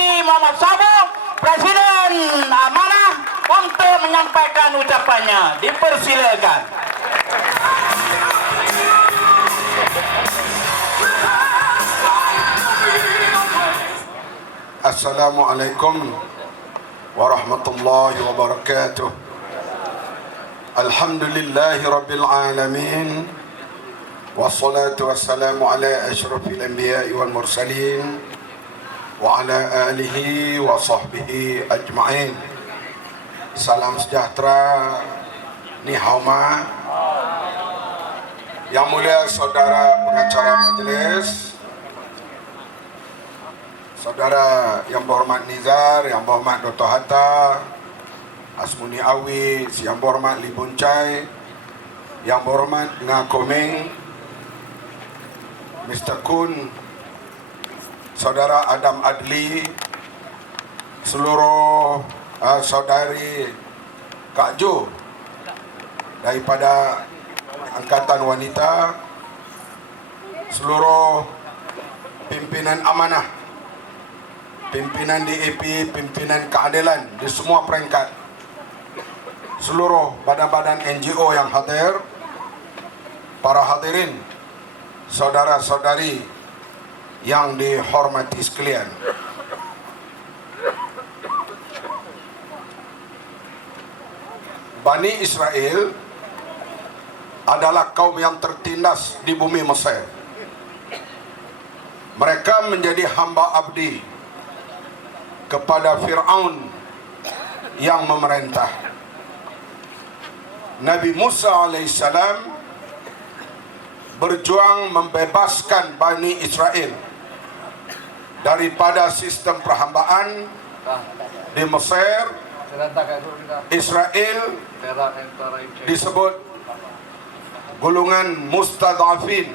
Haji Muhammad Sabuk, Presiden Amanah untuk menyampaikan ucapannya. Dipersilakan. Assalamualaikum warahmatullahi wabarakatuh. Alhamdulillahi rabbil alamin. Wassalatu wassalamu ala asyrafil anbiya'i wal wa sahbihi ajma'in. Salam sejahtera ni hauma. Yang mulia saudara pengacara majlis, Saudara yang berhormat Nizar, yang berhormat Dr. Hatta, Asmuni Awis, yang berhormat Li Buncai, yang berhormat Nga Komeng, Mr. Kun, Saudara Adam Adli, seluruh uh, saudari Kak Jo daripada Angkatan Wanita, seluruh pimpinan amanah pimpinan DAP, pimpinan keadilan di semua peringkat seluruh badan-badan NGO yang hadir para hadirin saudara-saudari yang dihormati sekalian. Bani Israel adalah kaum yang tertindas di bumi Mesir. Mereka menjadi hamba abdi kepada Fir'aun yang memerintah. Nabi Musa AS berjuang membebaskan Bani Israel daripada sistem perhambaan di Mesir. Israel disebut golongan mustadafin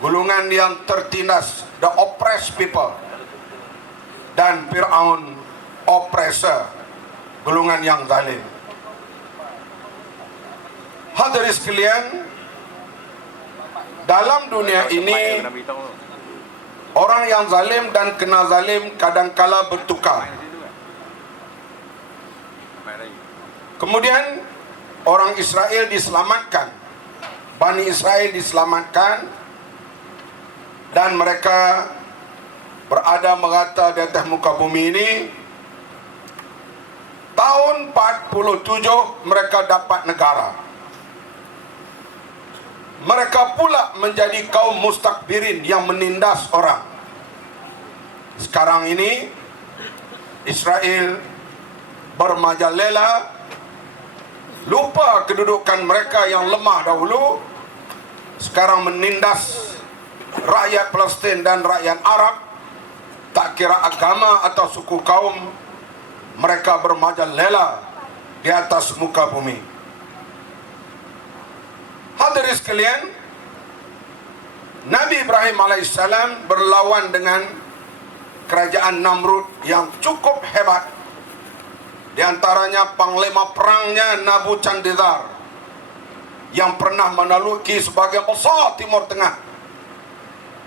golongan yang tertindas the oppressed people dan Fir'aun oppressor golongan yang zalim hadirin sekalian dalam dunia ini orang yang zalim dan kena zalim kadangkala bertukar. Kemudian orang Israel diselamatkan. Bani Israel diselamatkan dan mereka berada merata di atas muka bumi ini. Tahun 47 mereka dapat negara mereka pula menjadi kaum mustakbirin yang menindas orang. Sekarang ini Israel bermajalela lupa kedudukan mereka yang lemah dahulu sekarang menindas rakyat Palestin dan rakyat Arab. Tak kira agama atau suku kaum mereka bermajalela di atas muka bumi hadirin sekalian Nabi Ibrahim AS berlawan dengan kerajaan Namrud yang cukup hebat. Di antaranya panglima perangnya Nabu Candidar yang pernah menaluki sebagai besar Timur Tengah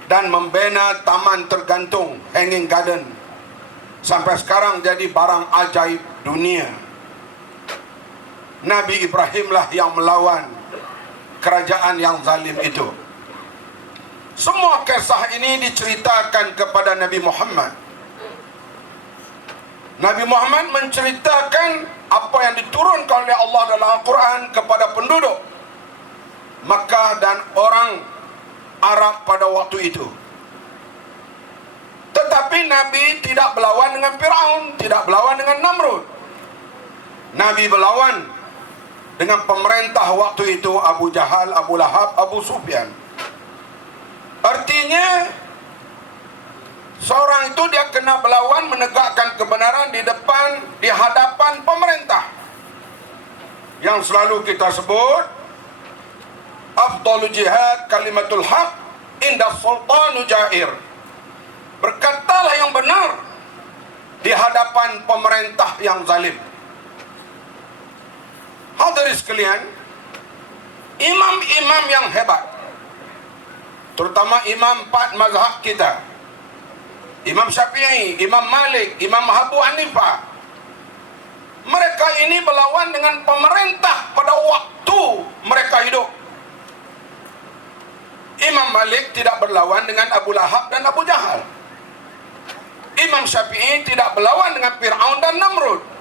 dan membina taman tergantung Hanging Garden. Sampai sekarang jadi barang ajaib dunia. Nabi Ibrahimlah yang melawan kerajaan yang zalim itu. Semua kisah ini diceritakan kepada Nabi Muhammad. Nabi Muhammad menceritakan apa yang diturunkan oleh Allah dalam Al-Quran kepada penduduk Makkah dan orang Arab pada waktu itu. Tetapi Nabi tidak berlawan dengan Fir'aun, tidak berlawan dengan Namrud. Nabi berlawan dengan pemerintah waktu itu Abu Jahal, Abu Lahab, Abu Sufyan. Artinya seorang itu dia kena berlawan menegakkan kebenaran di depan di hadapan pemerintah. Yang selalu kita sebut afdalu jihad kalimatul haq inda sultanu jair. Berkatalah yang benar di hadapan pemerintah yang zalim. Hadirin sekalian, imam-imam yang hebat, terutama imam empat mazhab kita, Imam Syafi'i, Imam Malik, Imam Abu Hanifah. Mereka ini berlawan dengan pemerintah pada waktu mereka hidup. Imam Malik tidak berlawan dengan Abu Lahab dan Abu Jahal. Imam Syafi'i tidak berlawan dengan Fir'aun dan Namrud.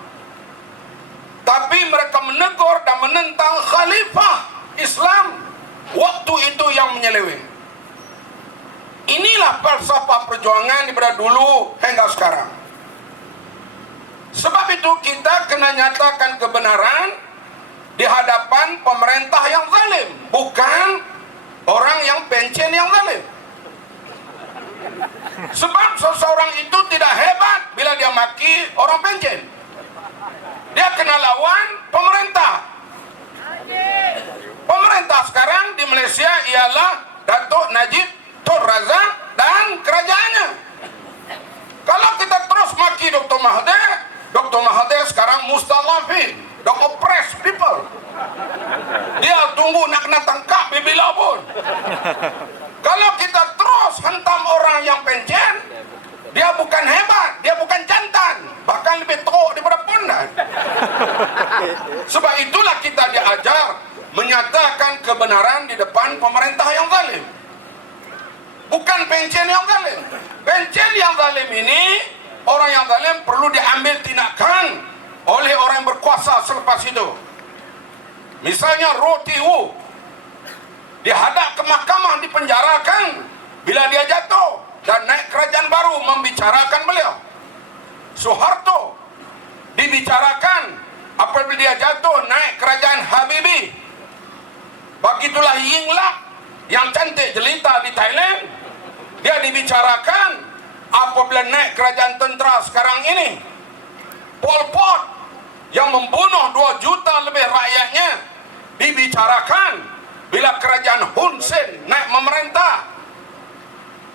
Tapi mereka menegur dan menentang khalifah Islam waktu itu yang menyeleweng. Inilah falsafah perjuangan daripada dulu hingga sekarang. Sebab itu kita kena nyatakan kebenaran di hadapan pemerintah yang zalim, bukan orang yang pencen yang zalim. Sebab seseorang itu tidak hebat bila dia maki orang pencen. Dia kena lawan pemerintah. Pemerintah sekarang di Malaysia ialah Datuk Najib Tun Razak dan kerajaannya. Kalau kita terus maki Dr. Mahathir, Dr. Mahathir sekarang mustalafin, dah oppress people. Dia tunggu nak kena tangkap bila pun. Kalau kita terus hentam orang yang pencen, dia bukan hebat, dia bukan jantan, bahkan lebih teruk daripada pondan. Sebab itulah kita diajar menyatakan kebenaran di depan pemerintah yang zalim. Bukan pencen yang zalim. Pencen yang zalim ini, orang yang zalim perlu diambil tindakan oleh orang yang berkuasa selepas itu. Misalnya Roti Wu dihadap ke mahkamah dipenjarakan bila dia jatuh dan naik kerajaan baru membicarakan beliau. Soeharto dibicarakan apabila dia jatuh naik kerajaan Habibi. Begitulah Yingluck yang cantik jelita di Thailand. Dia dibicarakan apabila naik kerajaan tentera sekarang ini. Pol Pot yang membunuh 2 juta lebih rakyatnya dibicarakan bila kerajaan Hun Sen naik memerintah.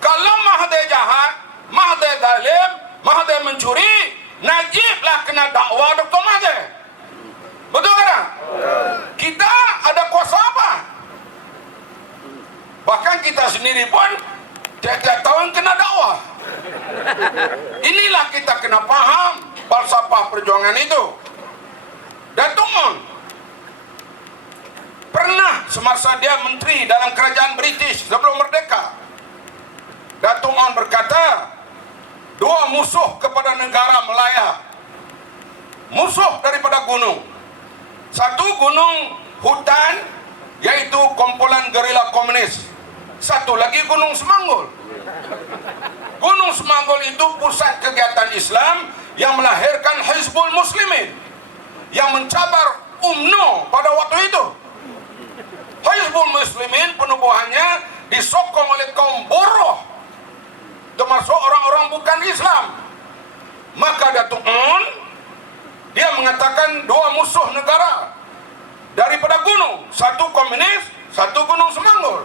Kalau Mahathir jahat, Mahathir zalim, Mahathir mencuri, Najiblah kena dakwa Dr. Mahathir. Kita ada kuasa apa? Bahkan kita sendiri pun tiap-tiap tahun kena dakwa. Inilah kita kena faham falsafah perjuangan itu. Datuk Mon pernah semasa dia menteri dalam kerajaan British sebelum merdeka. Datuk Mon berkata, dua musuh kepada negara Melaya. Musuh daripada gunung. Satu gunung hutan yaitu kumpulan gerila komunis. Satu lagi gunung Semanggul. Gunung Semanggul itu pusat kegiatan Islam yang melahirkan Hizbul Muslimin yang mencabar UMNO pada waktu itu. Hizbul Muslimin penubuhannya disokong oleh kaum buruh termasuk orang-orang bukan Islam. Maka Datuk Un dia mengatakan dua musuh negara daripada gunung, satu komunis, satu gunung Semanggul.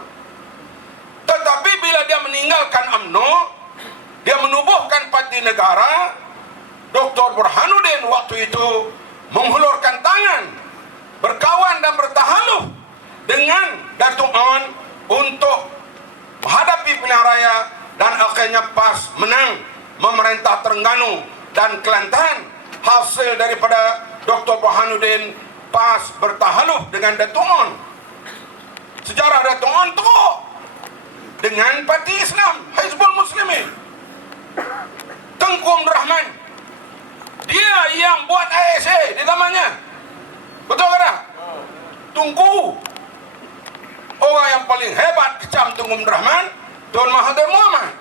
Tetapi bila dia meninggalkan UMNO, dia menubuhkan parti negara, Dr. Burhanuddin waktu itu menghulurkan tangan, berkawan dan bertahaluh dengan Datuk On untuk menghadapi pilihan raya dan akhirnya PAS menang memerintah Terengganu dan Kelantan hasil daripada Dr. Burhanuddin PAS bertahaluh dengan Datuk On sejarah Datuk On teruk dengan parti Islam Hizbul Muslimin. Tengku Abdul Rahman. Dia yang buat ISA di zamannya. Betul ke tak? Tunggu. Orang yang paling hebat kecam Tengku Abdul Rahman Tuan Mahathir Muhammad.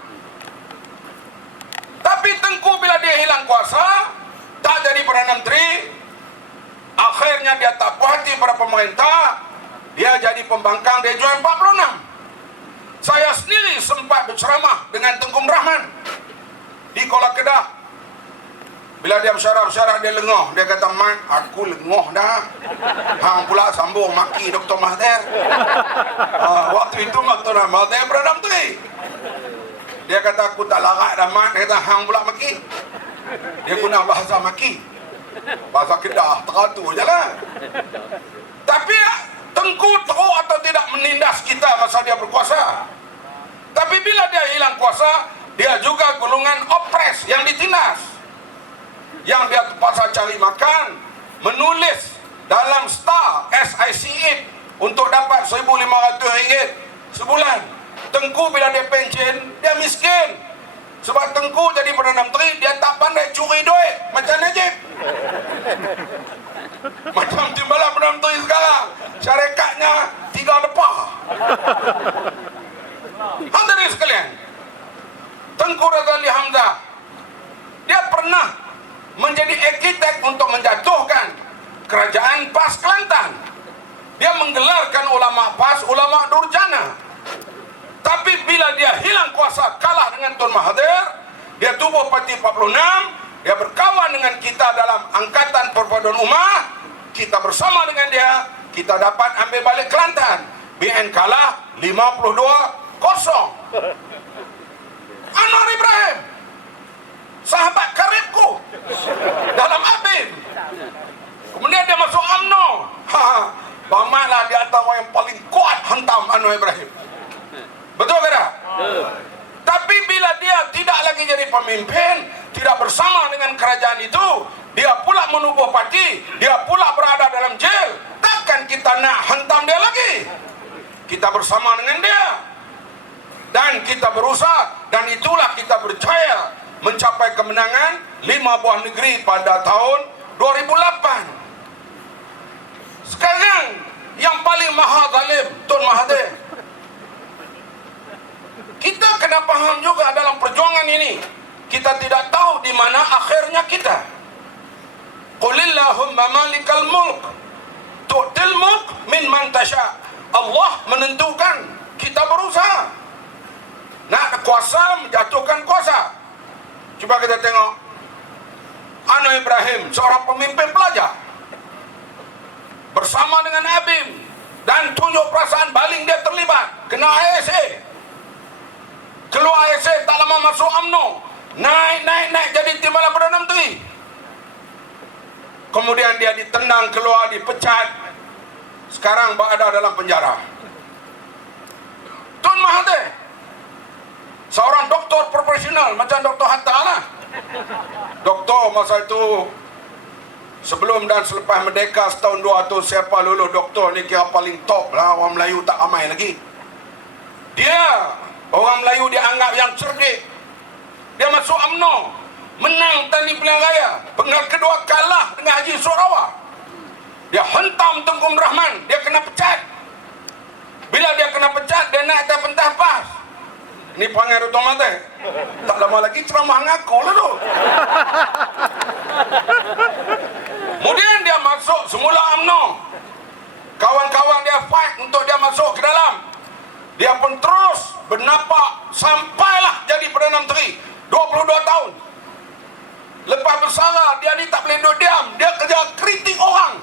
Tapi Tengku bila dia hilang kuasa tak jadi Perdana Menteri akhirnya dia tak puas hati pada pemerintah dia jadi pembangkang dia jual 46 saya sendiri sempat berceramah dengan Tengku Rahman di Kuala Kedah. Bila dia bersyarah-syarah dia lengah dia kata mat aku lengah dah. Hang pula sambung maki Dr. Mahathir. Uh, waktu itu Dr. Mahathir Perdana Menteri. Dia kata aku tak larat dah mat dia kata hang pula maki dia guna bahasa maki bahasa Kedah teratu je lah tapi Tengku teruk atau tidak menindas kita masa dia berkuasa tapi bila dia hilang kuasa Dia juga golongan opres yang ditindas. Yang dia terpaksa cari makan, menulis dalam star SIC untuk dapat RM1,500 sebulan. Tengku bila dia pencen, dia miskin. Sebab Tengku jadi Perdana Menteri, dia tak pandai curi duit macam Najib. Macam timbalan Perdana Menteri sekarang. Syarikatnya tiga lepah. Hadirin sekalian. Tengku Razali Hamzah. Dia pernah menjadi arkitek untuk menjatuhkan kerajaan PAS Kelantan. Dia menggelarkan ulama PAS, ulama Durjana. Tapi bila dia hilang kuasa Tun Mahathir, dia tubuh Parti 46, dia berkawan dengan kita dalam Angkatan Perpaduan Ummah, kita bersama dengan dia, kita dapat ambil balik Kelantan. BN kalah 52 kosong. Anwar Ibrahim, sahabat karibku dalam ABIM. Kemudian dia masuk UMNO. Ha, Bamaklah di antara yang paling kuat hantam Anwar Ibrahim. Betul ke tak? Tapi bila dia tidak lagi jadi pemimpin, tidak bersama dengan kerajaan itu, dia pula menubuh parti, dia pula berada dalam jail. Takkan kita nak hantam dia lagi? Kita bersama dengan dia. Dan kita berusaha dan itulah kita berjaya mencapai kemenangan lima buah negeri pada tahun 2008. Sekarang yang paling maha zalim Tun Mahathir kena faham juga dalam perjuangan ini. Kita tidak tahu di mana akhirnya kita. Qulillahumma malikal mulk. Tu'til mulk min man tasha. Allah menentukan. Kita berusaha. Nak kuasa, menjatuhkan kuasa. Cuba kita tengok. Anu Ibrahim, seorang pemimpin pelajar. Bersama dengan Abim. Dan tunjuk perasaan baling dia terlibat. Kena ASA keluar ASA tak lama masuk UMNO naik naik naik jadi timbalan Perdana Menteri. Kemudian dia ditendang keluar dipecat. Sekarang berada dalam penjara. Tun Mahathir seorang doktor profesional macam Dr. Hatta lah. Doktor masa itu sebelum dan selepas merdeka setahun dua tu siapa lulus doktor ni kira paling top lah. Orang Melayu tak ramai lagi. Dia Orang Melayu dia anggap yang cerdik. Dia masuk UMNO. Menang tani pilihan raya. Penggal kedua kalah dengan Haji Surawa. Dia hentam Tengku Rahman. Dia kena pecat. Bila dia kena pecat, dia naik atas pentah pas. Ini panggil Dr. Mate. Tak lama lagi ceramah dengan aku lah tu. Kemudian dia masuk semula UMNO. Kawan-kawan dia fight untuk dia masuk ke dalam. Dia pun terus bernapak sampailah jadi Perdana Menteri 22 tahun. Lepas bersara, dia ni tak boleh duduk diam. Dia kerja kritik orang.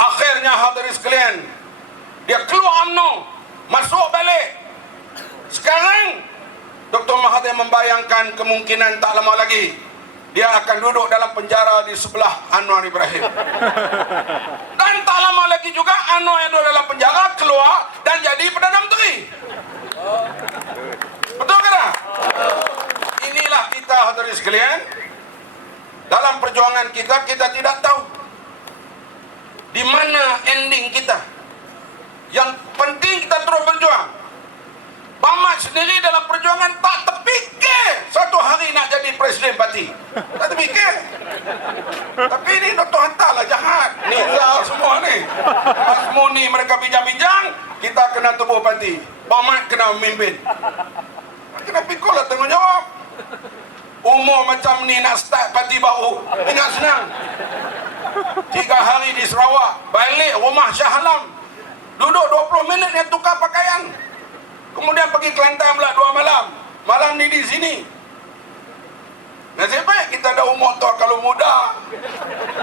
Akhirnya hadirin sekalian, dia keluar UMNO, masuk balik. Sekarang, Dr. Mahathir membayangkan kemungkinan tak lama lagi dia akan duduk dalam penjara di sebelah Anwar Ibrahim. Dan lagi juga Anwar yang duduk dalam penjara keluar dan jadi Perdana Menteri. Betul ke tak? Inilah kita hadirin sekalian. Dalam perjuangan kita, kita tidak tahu di mana ending kita. Yang penting kita terus berjuang. Bamat sendiri dalam perjuangan tak terfikir satu hari nak jadi presiden parti. Tak terfikir. Tapi ini Dr. Hantar lah jahat. Nizar semua ni. Asmuni mereka bincang-bincang, kita kena tubuh parti. Bamat kena memimpin. Kena pikul lah tanggungjawab. Umur macam ni nak start parti baru. Ingat senang. Tiga hari di Sarawak. Balik rumah Shah Alam. Duduk 20 minit dia tukar pakaian. Kemudian pergi Kelantan pula dua malam. Malam ni di sini. Nasib baik kita ada umur tua kalau muda.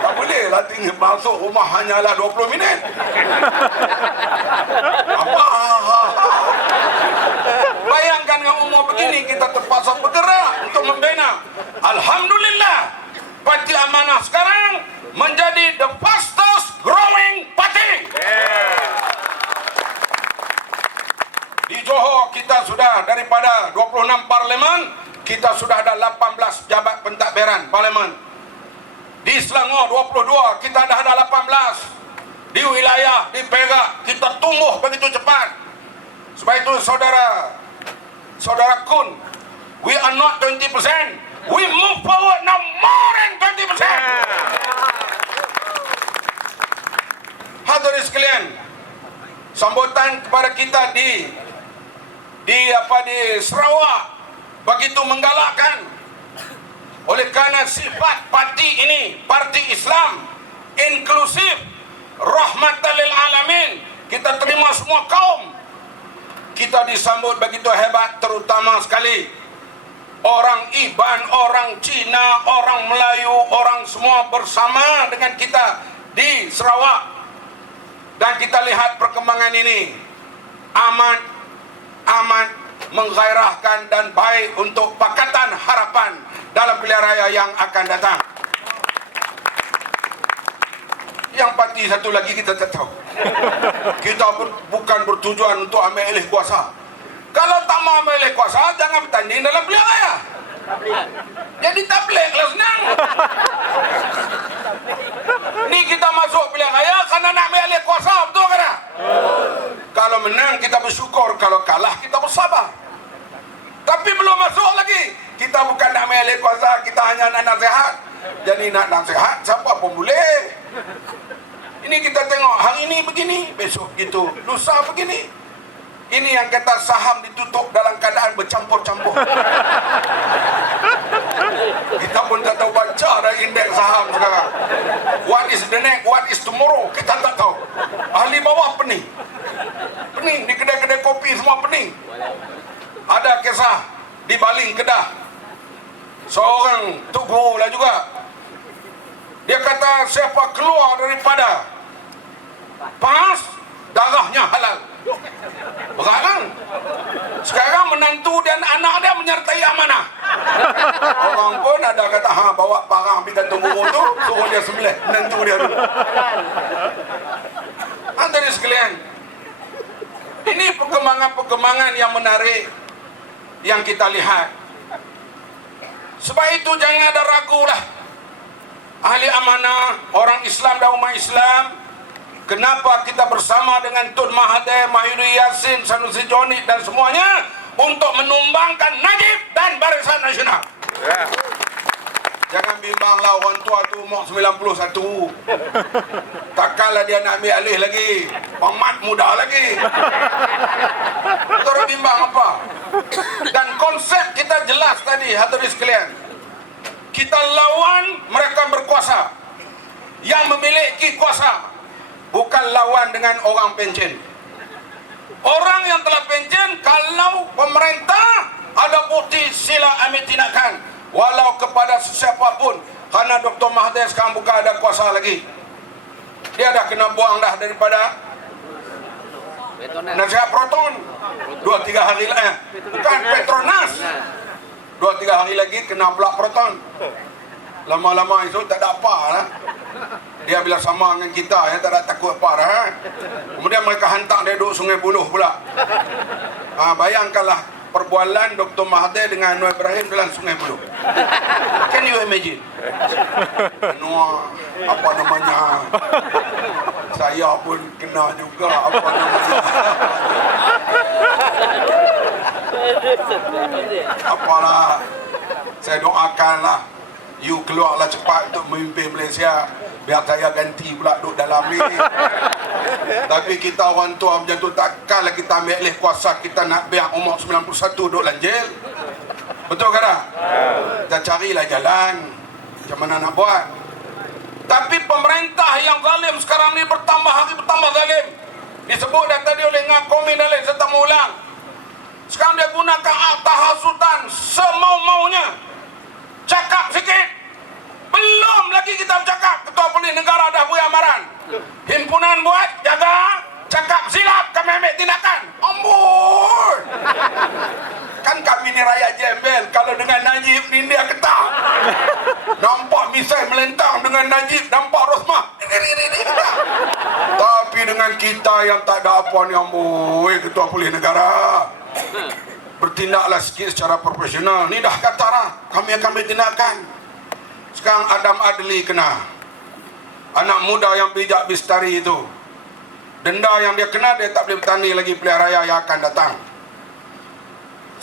Tak boleh lah tinggal masuk rumah hanyalah 20 minit. Apa? Bayangkan dengan umur begini kita terpaksa bergerak untuk membina. Alhamdulillah. Parti Amanah sekarang menjadi the fastest growing party. Di Johor kita sudah daripada 26 parlimen, kita sudah ada 18 jabat pentadbiran parlimen. Di Selangor 22, kita dah ada 18. Di wilayah, di Perak, kita tumbuh begitu cepat. Sebab itu saudara, saudara Kun, we are not 20%. We move forward now more than 20%. Hadirin sekalian, sambutan kepada kita di di apa di Sarawak. Begitu menggalakkan oleh kerana sifat parti ini parti Islam inklusif rahmatan lil alamin. Kita terima semua kaum. Kita disambut begitu hebat terutama sekali orang Iban, orang Cina, orang Melayu, orang semua bersama dengan kita di Sarawak. Dan kita lihat perkembangan ini. Amat amat menggairahkan dan baik untuk Pakatan Harapan dalam pilihan raya yang akan datang. Yang parti satu lagi kita tak tahu. Kita ber, bukan bertujuan untuk ambil alih kuasa. Kalau tak mau ambil alih kuasa, jangan bertanding dalam pilihan raya. Jadi tablik lah senang. Ni kita masuk pilihan raya kerana nak ambil alih kuasa, betul ke tak? Kalau menang kita bersyukur, kalau kalah kita bersabar. Tapi belum masuk lagi. Kita bukan nak alih kuasa, kita hanya nak nasihat. Jadi nak nasihat, siapa pun boleh. Ini kita tengok hari ini begini, besok gitu, lusa begini. Ini yang kata saham ditutup dalam keadaan bercampur-campur. Kita pun tak tahu baca dari indeks saham sekarang. What is the next, what is tomorrow, kita tak tahu. Ahli bawah pening. Pening, di kedai-kedai kopi semua pening. Ada kisah di Baling Kedah. Seorang tu guru lah juga. Dia kata siapa keluar daripada pas darahnya halal. Berat kan? Sekarang menantu dan anak dia menyertai amanah. Orang pun ada kata, ha, bawa parang pergi gantung guru tu, suruh dia sembelih menantu dia dulu. Hadirin sekalian, ini perkembangan-perkembangan yang menarik yang kita lihat. Sebab itu jangan ada ragu lah. Ahli amanah, orang Islam dan umat Islam, kenapa kita bersama dengan Tun Mahathir, Mahyudin Yassin, Sanusi Jonik dan semuanya untuk menumbangkan Najib dan Barisan Nasional. Jangan bimbanglah orang tua tu umur 91. Takkanlah dia nak ambil alih lagi. Pamat muda lagi. Kita bimbang apa? Dan konsep kita jelas tadi, hadirin sekalian. Kita lawan mereka berkuasa. Yang memiliki kuasa. Bukan lawan dengan orang pencen. Orang yang telah pencen, kalau pemerintah ada bukti sila ambil tindakan. Walau kepada sesiapa pun. Kerana Dr. Mahathir sekarang bukan ada kuasa lagi. Dia dah kena buang dah daripada Nasihat Proton. Dua tiga hari lagi. Eh, bukan Petronas. Dua tiga hari lagi kena pula Proton. Lama-lama itu tak ada apa lah. Dia bila sama dengan kita ya, tak ada takut apa dah. eh. Kemudian mereka hantar dia duduk Sungai Buloh pula. Ha, bayangkanlah perbualan Dr. Mahathir dengan Anwar Ibrahim dalam Sungai Buloh. Can you imagine? Anwar, apa namanya? Saya pun kena juga apa namanya. Apalah. Saya doakanlah you keluarlah cepat untuk memimpin Malaysia biar saya ganti pula duduk dalam ni tapi kita orang tua macam tu takkanlah kita ambil alih kuasa kita nak biar umur 91 duduk dalam jail. Betul ke tak? kita carilah jalan macam mana nak buat. Tapi pemerintah yang zalim sekarang ni bertambah hari bertambah zalim. Disebut dah tadi oleh Ngakomi Dalil saya tak mau ulang sekarang dia gunakan akta hasutan semau-maunya. Cakap sikit. Belum lagi kita bercakap ketua polis negara dah beri amaran himpunan buat jaga. Cakap silap kami ambil tindakan. Amboi kan kami ni rakyat jembel kalau dengan Najib ni dia ketak. Nampak misai melentang dengan Najib nampak Rosmah. Tapi dengan kita yang tak ada apa ni amboi ketua polis negara. Bertindaklah sikit secara profesional. Ni dah kata lah, kami akan bertindakan. Sekarang Adam Adli kena. Anak muda yang bijak bistari itu. Denda yang dia kena, dia tak boleh bertanding lagi pilihan raya yang akan datang.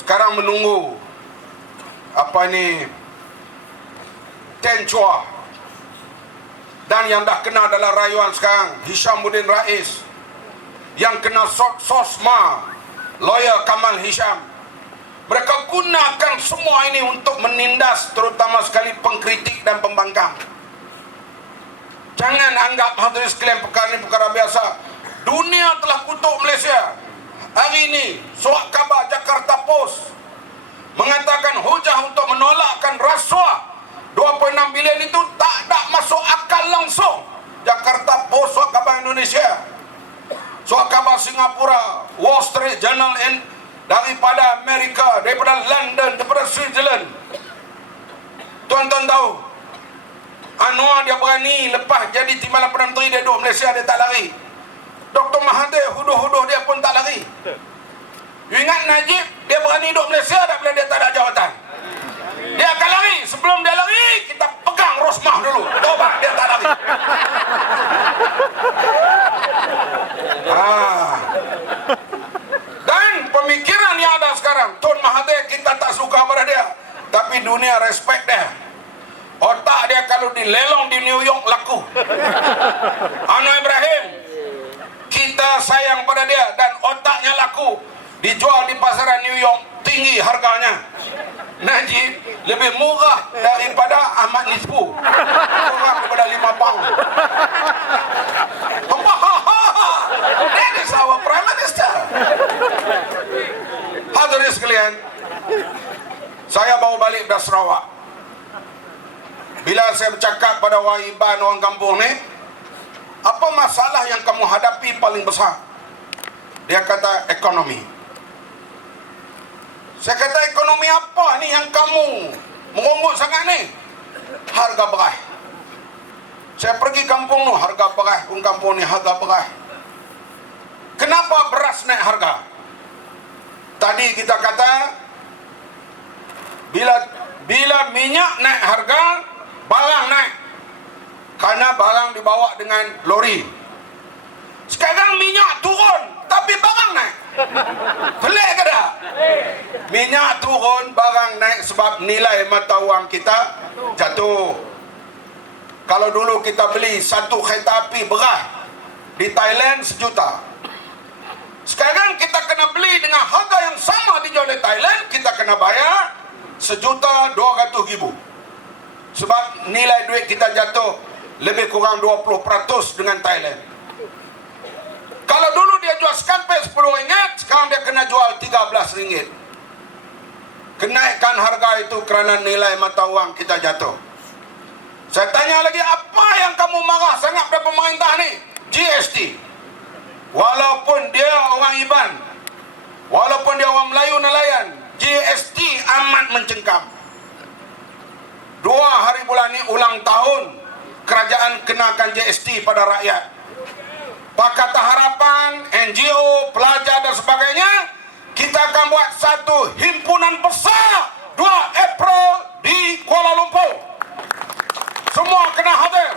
Sekarang menunggu apa ni Ten Chua dan yang dah kena adalah rayuan sekarang Hishamuddin Rais yang kena sos sosma lawyer Kamal Hisham mereka gunakan semua ini untuk menindas terutama sekali pengkritik dan pembangkang jangan anggap hadirin sekalian perkara ini perkara biasa. Dunia telah kutuk Malaysia. Hari ini surat khabar Jakarta Post mengatakan hujah untuk menolakkan rasuah 26 bilion itu tak ada masuk akal langsung. Jakarta Post surat khabar Indonesia. Surat khabar Singapura Wall Street Journal in, daripada Amerika daripada London daripada Switzerland. Tuan-tuan tahu Anwar dia berani lepas jadi timbalan Perdana Menteri dia duduk Malaysia dia tak lari. Dr. Mahathir huduh-huduh dia pun tak lari. You ingat Najib? Dia berani duduk Malaysia tak bila dia tak ada jawatan. Dia akan lari. Sebelum dia lari kita pegang Rosmah dulu. Tobat dia tak lari. Ah. dan pemikiran yang ada sekarang Tun Mahathir kita tak suka pada dia. Tapi dunia respect dia kalau dilelong di New York laku. Anwar Ibrahim kita sayang pada dia dan otaknya laku. Dijual di pasaran New York tinggi harganya. Najib lebih murah daripada Ahmad Nisbu kurang daripada 5 pound. That is our prime minister. Hadirin sekalian saya baru balik dari Sarawak bila saya bercakap pada waiban orang kampung ni apa masalah yang kamu hadapi paling besar? Dia kata ekonomi. Saya kata ekonomi apa ni yang kamu mengungut sangat ni? Harga beras. Saya pergi kampung tu harga beras. Pun kampung ni harga beras. Kenapa beras naik harga? Tadi kita kata bila bila minyak naik harga barang naik. Karena barang dibawa dengan lori. Sekarang minyak turun tapi barang naik. Pelik ke tak? Minyak turun barang naik sebab nilai mata wang kita jatuh. Kalau dulu kita beli satu kereta api beras di Thailand sejuta. Sekarang kita kena beli dengan harga yang sama dijual di Thailand kita kena bayar sejuta dua ratus ribu sebab nilai duit kita jatuh lebih kurang 20% dengan Thailand. Kalau dulu dia jual skampe 10 ringgit sekarang dia kena jual 13 ringgit. Kenaikan harga itu kerana nilai mata wang kita jatuh. Saya tanya lagi apa yang kamu marah sangat pada pemerintah ni? GST walaupun dia orang Iban walaupun dia orang Melayu nelayan GST amat mencengkam dua hari bulan ni ulang tahun kerajaan kenakan GST pada rakyat. Pakatan Harapan, NGO, pelajar dan sebagainya kita akan buat satu himpunan besar 2 April di Kuala Lumpur. Semua kena hadir.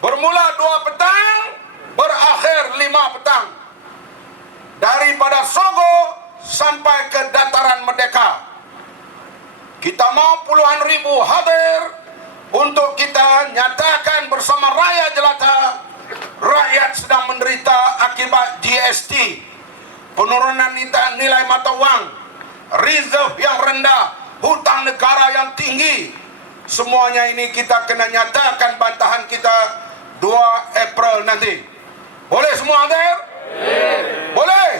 Bermula 2 petang berakhir 5 petang. Daripada Sogo sampai ke dataran Merdeka kita mau puluhan ribu hadir untuk kita nyatakan bersama raya jelata rakyat sedang menderita akibat GST penurunan nilai mata wang reserve yang rendah hutang negara yang tinggi semuanya ini kita kena nyatakan bantahan kita 2 April nanti boleh semua hadir? boleh?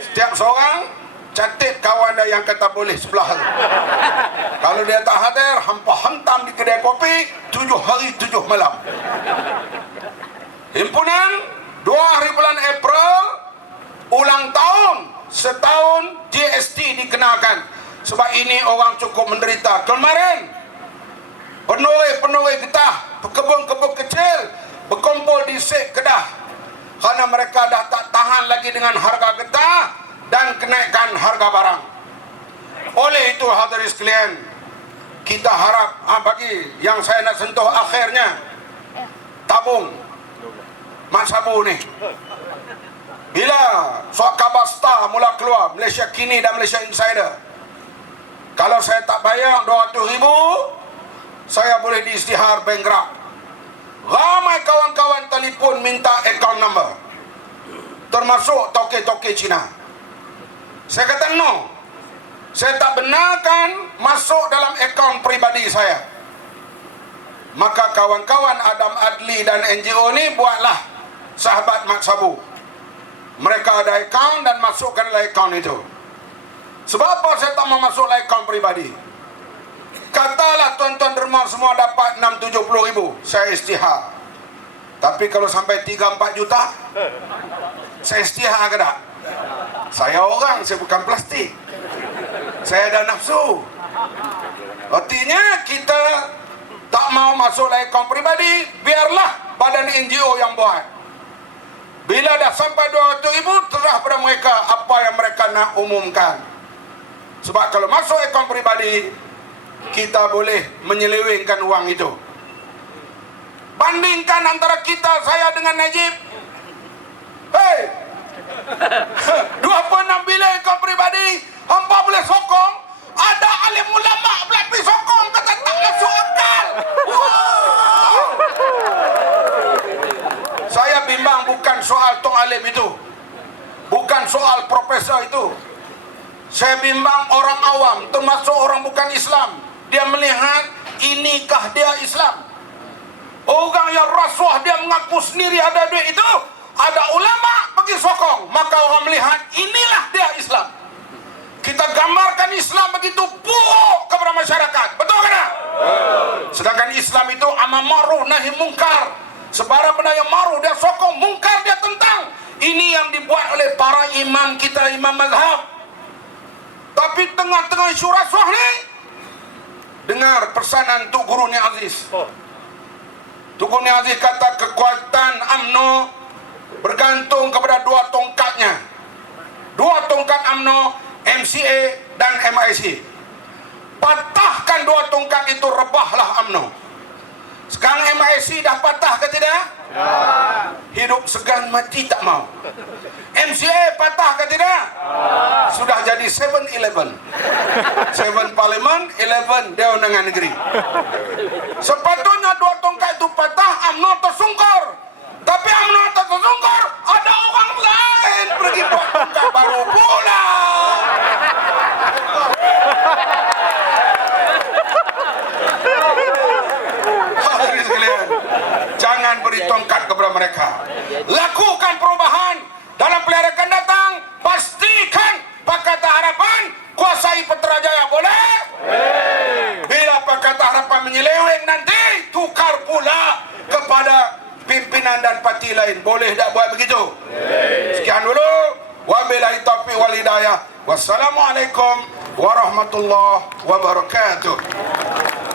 setiap seorang catit kawan dia yang kata boleh sebelah tu. Kalau dia tak hadir, hampa hantam di kedai kopi tujuh hari tujuh malam. Himpunan dua hari bulan April ulang tahun setahun GST dikenakan sebab ini orang cukup menderita. Kemarin penuri-penuri getah, pekebun-kebun kecil berkumpul di Sek Kedah kerana mereka dah tak tahan lagi dengan harga getah dan kenaikan harga barang. Oleh itu hadirin sekalian, kita harap ah, bagi yang saya nak sentuh akhirnya tabung Mak Sabu ni. Bila suat khabar star mula keluar Malaysia Kini dan Malaysia Insider. Kalau saya tak bayar 200 ribu, saya boleh diistihar bankrupt. Ramai kawan-kawan telefon minta account number. Termasuk toke-toke Cina. Saya kata no. Saya tak benarkan masuk dalam akaun pribadi saya. Maka kawan-kawan Adam Adli dan NGO ni buatlah sahabat Mat Sabu. Mereka ada akaun dan masukkan dalam akaun itu. Sebab apa saya tak mau masuk dalam akaun pribadi? Katalah tuan-tuan derma semua dapat 6-70 ribu. Saya istihar. Tapi kalau sampai 3-4 juta, saya istihar ke tak? Saya orang, saya bukan plastik. Saya ada nafsu. Artinya kita tak mau masuk akaun pribadi, biarlah badan NGO yang buat. Bila dah sampai 200 ribu, terah pada mereka apa yang mereka nak umumkan. Sebab kalau masuk akaun pribadi, kita boleh menyelewengkan uang itu. Bandingkan antara kita, saya dengan Najib. Hei! 26 bilik akaun pribadi, hampa boleh sokong. Ada alim ulama pula pergi sokong, kata tak masuk akal. Saya bimbang bukan soal Tok Alim itu. Bukan soal profesor itu. Saya bimbang orang awam, termasuk orang bukan Islam. Dia melihat inikah dia Islam. Orang yang rasuah dia mengaku sendiri ada duit itu. Ada ulama pergi sokong. Maka orang melihat inilah dia Islam. Kita gambarkan Islam begitu buruk kepada masyarakat. Betul ke tak? Sedangkan Islam itu amar ma'ruf nahi mungkar. Sebarang benda yang ma'ruf dia sokong, mungkar dia tentang. Ini yang dibuat oleh para imam kita, imam mazhab. Tapi tengah-tengah isu rasuah ni, dengar pesanan Tuk Guru Ni Aziz. Tuk Guru Ni Aziz kata kekuatan UMNO bergantung kepada dua tongkatnya. Dua tongkat UMNO, MCA dan MIC. Patahkan dua tongkat itu, rebahlah UMNO. Sekarang MIC dah patah ke tidak? Ya. Hidup segan mati tak mau. MCA patah ke tidak? Ya. Sudah jadi 7-Eleven. 7 Parliament, 11 Dewan Negeri. Sepatutnya dua baru pula. Hadirin sekalian, jangan beri tongkat kepada mereka. Lakukan perubahan dalam pilihan akan datang. Pastikan Pakatan Harapan kuasai Peterajaya. Boleh? Bila Pakatan Harapan menyeleweng nanti, tukar pula kepada pimpinan dan parti lain. Boleh tak buat begitu? Hidayah. Wassalamualaikum warahmatullahi wabarakatuh.